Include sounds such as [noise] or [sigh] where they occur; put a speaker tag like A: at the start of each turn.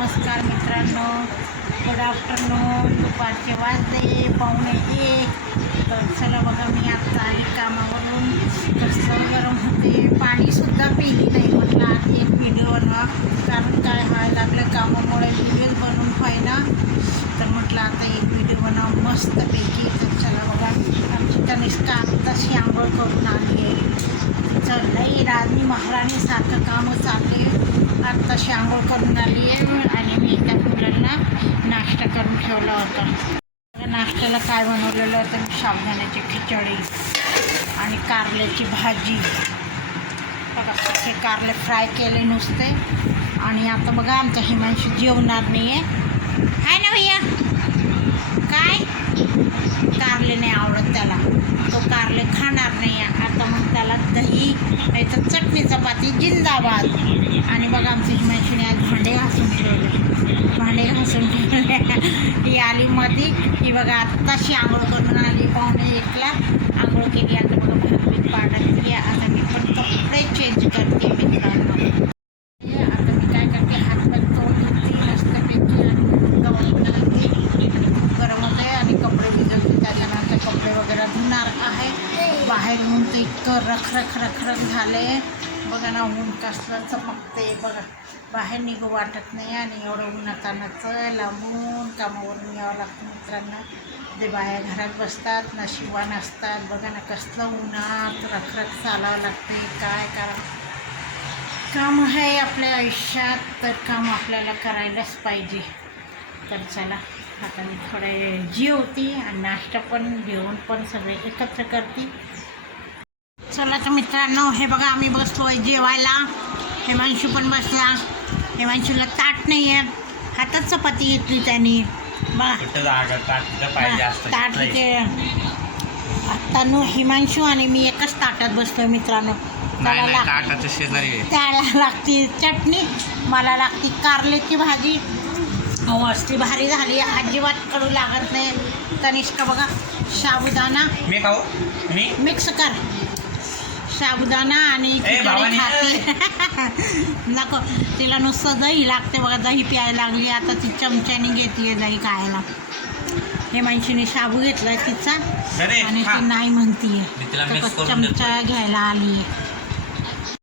A: नमस्कार मित्रांनो. Good afternoon दुपारचे वाजले पाहुणे एक. तर चला बघा मी आत्ता आली कामावरून कसं गरम होते पाणीसुद्धा पिली नाही म्हटलं आज एक व्हिडिओ बनवा कारण काय व्हायला लागलं कामामुळे व्हिडिओ बनवून व्हायना तर म्हटलं आता एक व्हिडिओ बनवा मस्तपैकी. तर चला बघा आमची तनिष्का आत्ताशी आंघोळ करून आली आहे. चल नाही राणी महाराणी सारखं कामं चालले आत्ताशी आंघोळ करून आली आहे आणि मी त्या मुलांना नाश्ता करून ठेवला होता. नाश्त्याला काय बनवलेलं होतं मी साबुदाण्याची खिचडी आणि कारल्याची भाजी. बघा हे कारले फ्राय केले नुसते. आणि आता बघा आमचा हिमांशू जेवणार नाही आहे आहे ना भैया. काय? कारले नाही आवडत त्याला. तो कारले खाणार नाही आहे आता मग त्याला दही नाही तर चटणी चपाती जिंदाबाद. आणि बघा आमच्या हिमांशीने आज भांडे घासून ठेवले. घासून ही आली मध्ये की बघा आत्ताशी आंघोळ करून आली. पाहुणे एकला आंघोळ केली. आता बघा भाकरी पाडत आता मी पण कपडे चेंज करते मित्रांनो. आता मी काय करते? हातपाय तोड धुते मस्तपैकी आणि गवत घालते खूप गरम होते आणि कपडे भिजवते. त्याच्यानंतर कपडे वगैरे धुणार आहे. बाहेर ऊन तर इतकं रखरख रखरख आहे बघा ना ऊन कसलं चमकते बघा. बाहेर निघू वाटत नाही आणि एवढं उन्हातानाचं लांबून कामावरून यावं लागतं मित्रांना. ते बाया घरात बसतात नशिबान असतात. बघा ना कसलं उन्हात रखरख चालावं लागते काय करा काम आहे आपल्या आयुष्यात तर काम आपल्याला करायलाच पाहिजे. तर चला आता मी थोडे होती आणि नाश्ता पण घेऊन पण सगळे एकत्र करते. चला तर मित्रांनो हे बघा आम्ही बसलोय जेवायला. हेमांशू पण बसला. हेमांशूला ताट नाही आहे हातात चपाती घेतली त्यांनी. बघा ताट. ते आता नो हिमांशू आणि मी एकच ताटात बसलोय मित्रांनो. त्याला लाग-
B: आहे.
A: त्याला लागते चटणी मला लागते कारल्याची भाजी. मस्ती भारी झाली. अजिबात कडू लागत नाही. तनिष्का बघा साबुदाणा.
B: मी खाऊ? मी?
A: मिक्स कर. साबुदाणा आणि खिचडी
B: भावानी,
A: खाते. [laughs] नको तिला नुसतं दही लागते बघा दही प्यायला लागली आता ती चमच्याने घेते दही खायला. हे माणशीने शाबू घेतला तिचा आणि. ती नाही म्हणतीये. चमचा घ्यायला आली आहे